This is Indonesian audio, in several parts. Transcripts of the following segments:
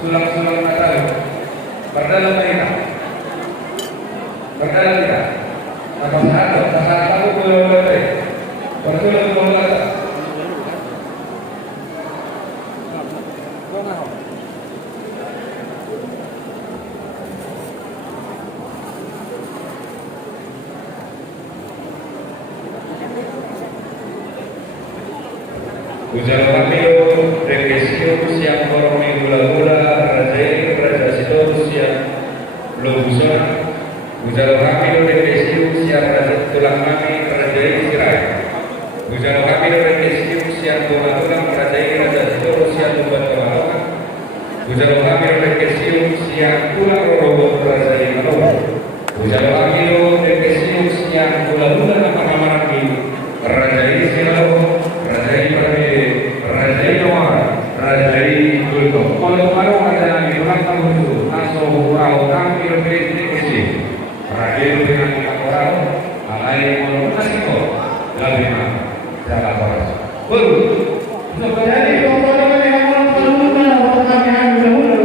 Sulang-sulang Natal berdalam mereka berdalam kita pasal aku boleh bersulang boleh Ujal Ramiro, Regresius yang koroni gula-gula, Rajai, Rajasitorus yang Lobusona, Ujal Ramiro, Regresius yang Rajat Tulang Mami, Rajai Sirai, Ujal Ramiro, Regresius yang Tulang-Tulang, Rajai, Rajasitorus yang Lubat Kawalangan, Ujal Ramiro, Regresius yang Tulang Robot, Rajai Manoa, Ujal Ramiro, Regresius yang gula-gula nama-nama Nabi, Rajai Silau, Rajai Parade, Rajai Noah, Rajai Gulto. Kalau ada lagi ulang tahun itu, asal urau kami lebih sedikit. Rajai dengan orang, alai mau kasih kok, lebih mah, jaga boros. Jadi orang yang orang kami dahulu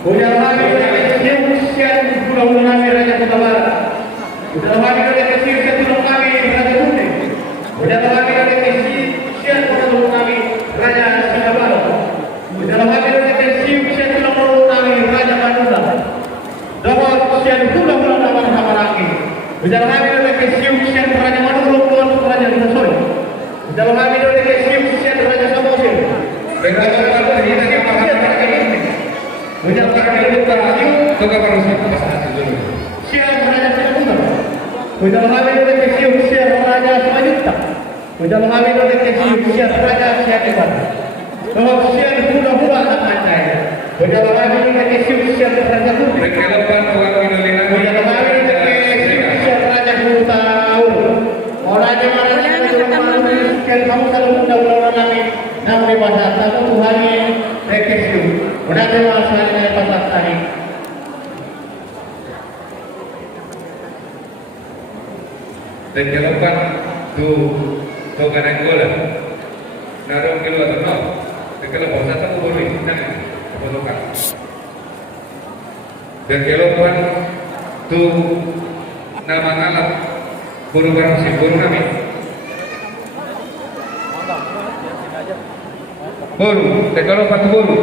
punya kami yang usia pulau kami Raja Kota Barat. Sudah kami dari kecil sebelum kami Raja Kuning. Sudah kami dari kecil sebelum kami Raja Singapura. Sudah kami dari kecil sebelum kami Raja Madura. Dapat usia pulau nama Hamaraki. Sudah kami dari kecil Raja Madura Raja Nasoi. Sudah kami dari kecil Raja Samosir. Dengan orang ini yang Sudah kami dari kecil Toga Parusa pasal dulu. Siap Raja Singapura. Sudah kami dari kecil Raja Semayuta. Sudah kami dari kecil Raja Siakibat. Kalau siap hula-hula akan saya. Sudah kami dari kecil Raja Kuning. Rekelapan orang Indonesia. Sudah kami dari kecil Raja Hutaur. Orang yang kamu kalau undang-undang kami namanya bahasa satu Tuhan yang kecil. Sudah dewasa dari pasal tadi. Rekelapan tu kanan gola. Narong kilo atau no? Rekelapan satu boleh. Jangan perlukan. Rekelapan tu nama ngalah buru barang si buru kami. Buru, rekelapan tu buru.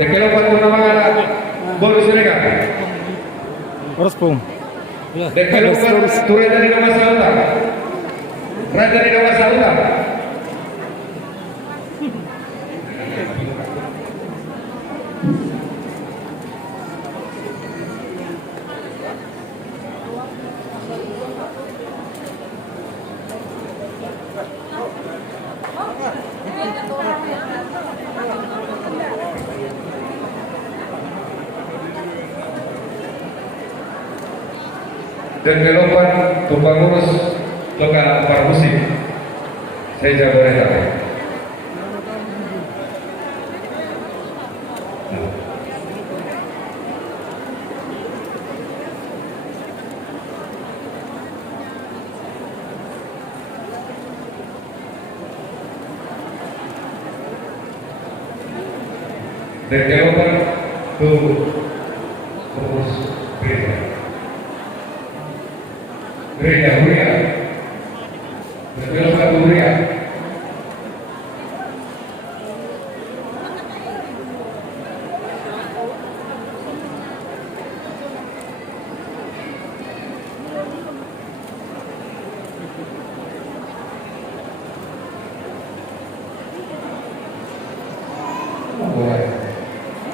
Rekelapan tu nama ngalah buru silakan. Harus pun. Rekelapan tu raja di nama Sauda. Raja di nama Sauda. Dan kelopan tumpang urus lokal parmusi saya jago reda. Dan kelopan tu urus gereja. Gereja Huria, berkelompok Huria.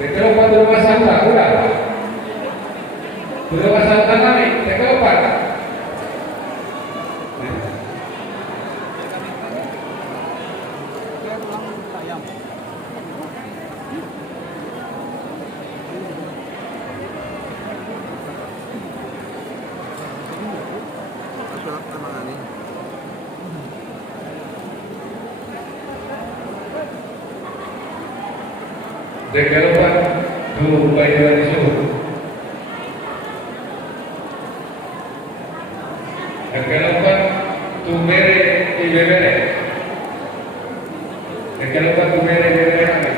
Berkelompok rumah Santa, udah. Rumah Santa kami, berkelompok. Developan tu Bayan Isu. Developan tu Mere di Bebere. Developan tu Mere di Bebere.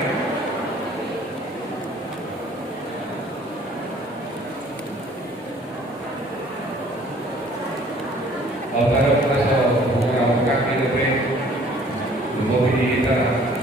Altaro Plaza, una kaki de mobilidad.